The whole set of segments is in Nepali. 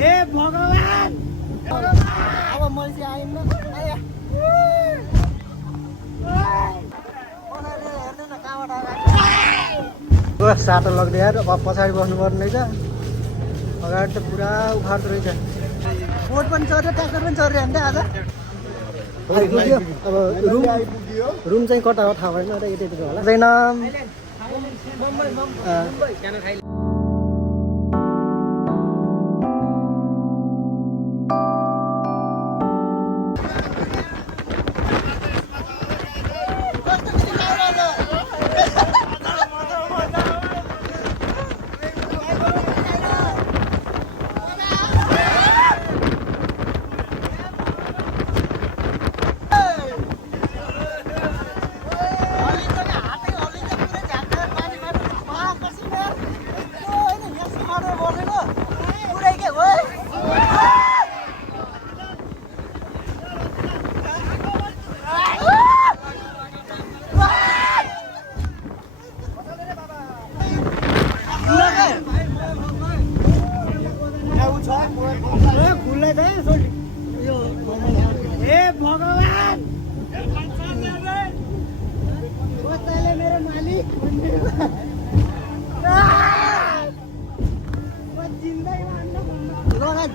ए भगवान अब मान्छे आइन्न साटो लग्दै यार पछाडि बस्नुपर्ने रहेछ अगाडि त पुरा उखाड्दो रहेछ बोट पनि चढ्यो ट्र्याक्टर पनि चढ्यो होइन आज अब रुम चाहिँ कता हो थाहा भएन र यतैतिर होला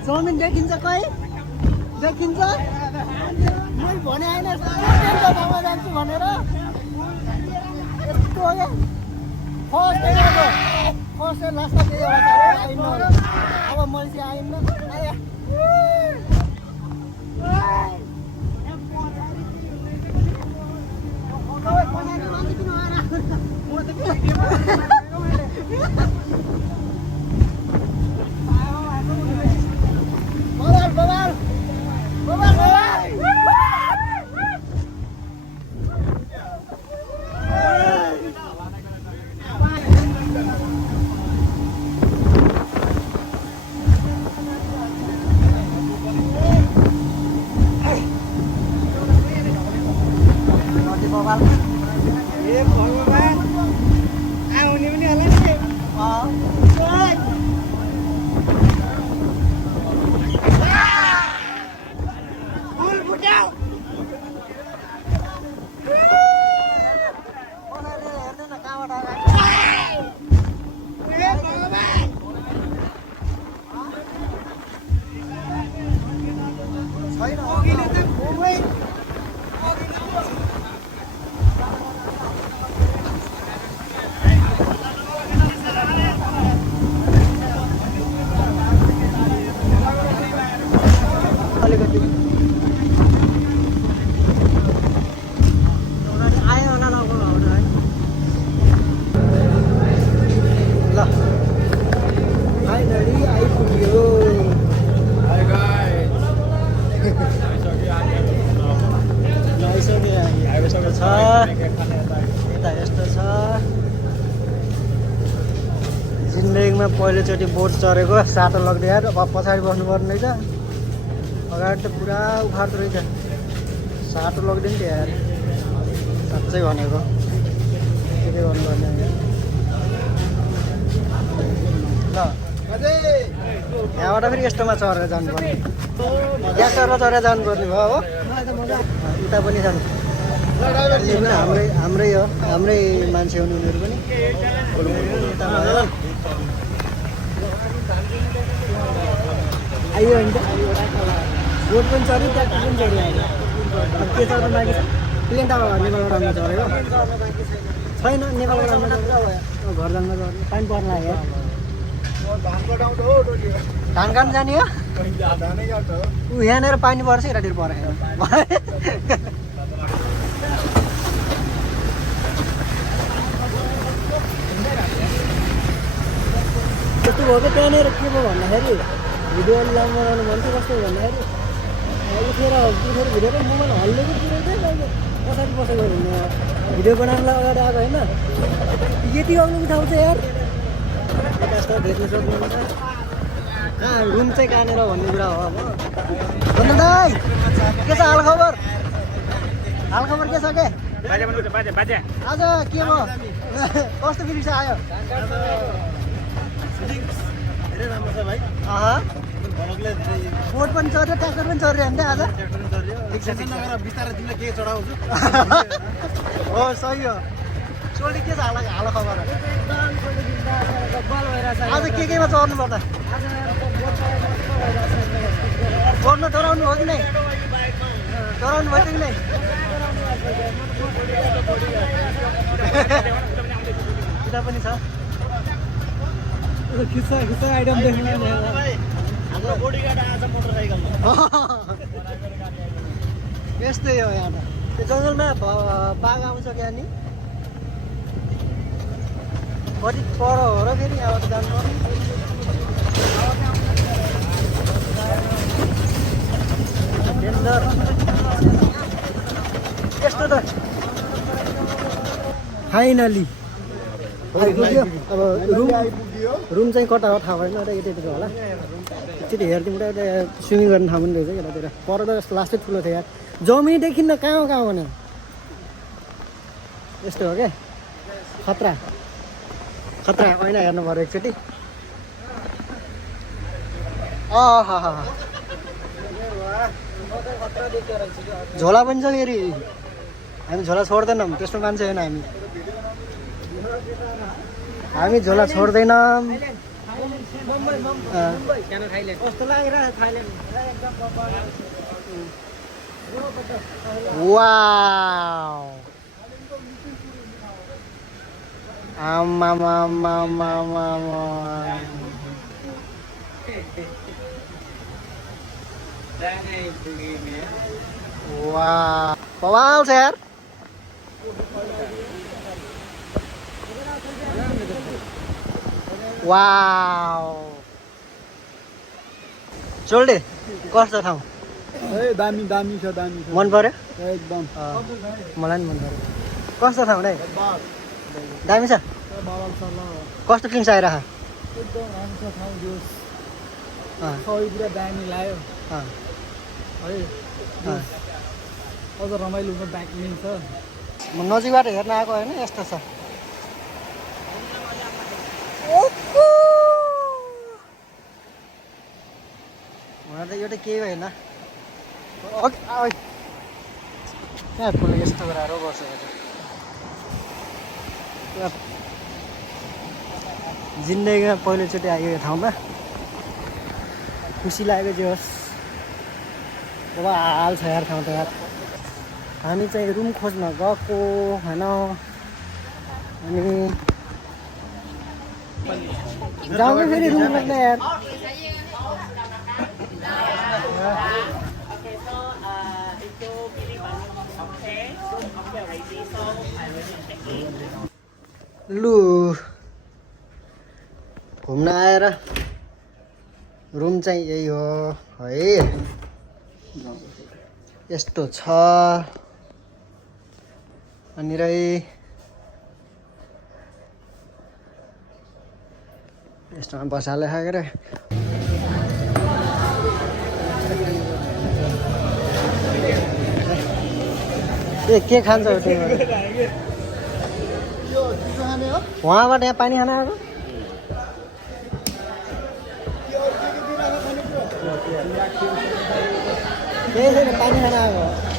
जमिन देखिन्छ कहीँ देखिन्छ मैले भने होइन ठाउँमा जान्छु भनेर यस्तो हो क्या फर्स्ट लास्टमा त्यही एउटा आइन्न अब मान्छे आइन्न आउने पनि होला नि फुल फुट्याउ हेर्नु न कहाँबाट छैन अघिले त जिन्दगीमा पहिलोचोटि बोट चढेको साटो लग्दै यार अब पछाडि बस्नुपर्ने रहेछ अगाडि त पुरा उखाड्दो रहेछ साटो लग्दैन थियो यार साँच्चै भनेको के गर्नुपर्ने ल यहाँबाट फेरि यस्तोमा चढेर जानुपर्ने ग्यासरमा चढेर जानुपर्ने भयो हो उता पनि छन् हाम्रै मान्छे हुनु उनीहरू पनि उता भयो आयो होइन बोट पनि चढ्यो ट्र्याक्टर पनि चढ्यो अहिले अब के चढ्नु बाँकी छ प्लेन टाढा नेपालबाट राम्रो चढेको छैन नेपालबाट राम्रो चढेको घर जानमा चढ्नु पानी पर्न लाग्यो धान काट्नु जाने हो ऊ यहाँनिर पानी पर्छ यतातिर परेको त्यस्तो भएको त्यहाँनिर के भयो भन्दाखेरि भिडियो लामो बनाउनु मन थियो कस्तो भन्दाखेरि उठेर भिडियो पनि मोबाइल हल्लेको पुरै थियो मैले पछाडि बसेको हुने भिडियो बनाउनुलाई अगाडि आएको होइन यति आउनुको ठाउँ छ यार यस्तो भेट्न सक्नुहुन्छ कहाँ रुम चाहिँ कहाँनिर भन्ने कुरा हो अब भन्नु दाइ के छ हालखबर के छ के आज के भयो कस्तो फिलिङ्स आयो धेरै राम्रो छ भाइ बोट पनि चढ्यो ट्र्याक्टर पनि चढ्यो होइन आज हो सही हो सोल्टी के छ हाल खबर आज केमा चढ्नु पर्दा बोट्नु डराउनु हो कि नै डराउनु भयो कि नै यता पनि छ खिच्चा आइटम देख्नु यस्तै हो यहाँ त त्यो जङ्गलमा बाघ आउँछ क्या नि कति पर हो र फेरि अब त जानु डेन्जर यस्तो त फाइनली आइपुग्यो अब रुम चाहिँ कता हो थाहा भएन र यतातिर होला एकचोटि हेरिदिउँ त एउटा स्विमिङ गर्ने ठाउँ पनि रहेछ यतातिर पर त जस्तो लास्टै ठुलो थियो यार जमिन देखिन्न कहाँ भन्यो यस्तो हो क्या खतरा ऐना हेर्नु पऱ्यो एकचोटि झोला पनि छ फेरि हामी झोला छोड्दैनौँ त्यस्तो मान्छे होइन हामी झोला छोड्दैनौँ wow wow bawal sir wow चल्दे कस्तो ठाउँ दामी छ मन पर्यो एकदम मलाई पनि मन पर्यो कस्तो ठाउँ नै दामी छ कस्तो फिल्म आइरह एकदम राम्रो ठाउँ जोस सबै पुरा दामी लाग्यो है अझ रमाइलो हुन ब्याक मिल्छ म नजिकबाट हेर्न आएको होइन यस्तो छ मलाई त यो त केही होइन त्यहाँ कुनै यस्तो कुराहरू गर्छ जिन्दगीमा पहिलोचोटि आयो यो ठाउँमा खुसी लाग्यो जे होस् अब हाल छ यार ठाउँ त यार हामी चाहिँ रुम खोज्न गएको होइन अनि जाउँ फेरि रुम खोज्न यार लु घुम्न आएर रुम चाहिँ यही हो है यस्तो छ अनि यस्तोमा बसाले खाएर के खान्छ वहाँबाट यहाँ पानी खाना आएको केही छैन पानी खाना आएको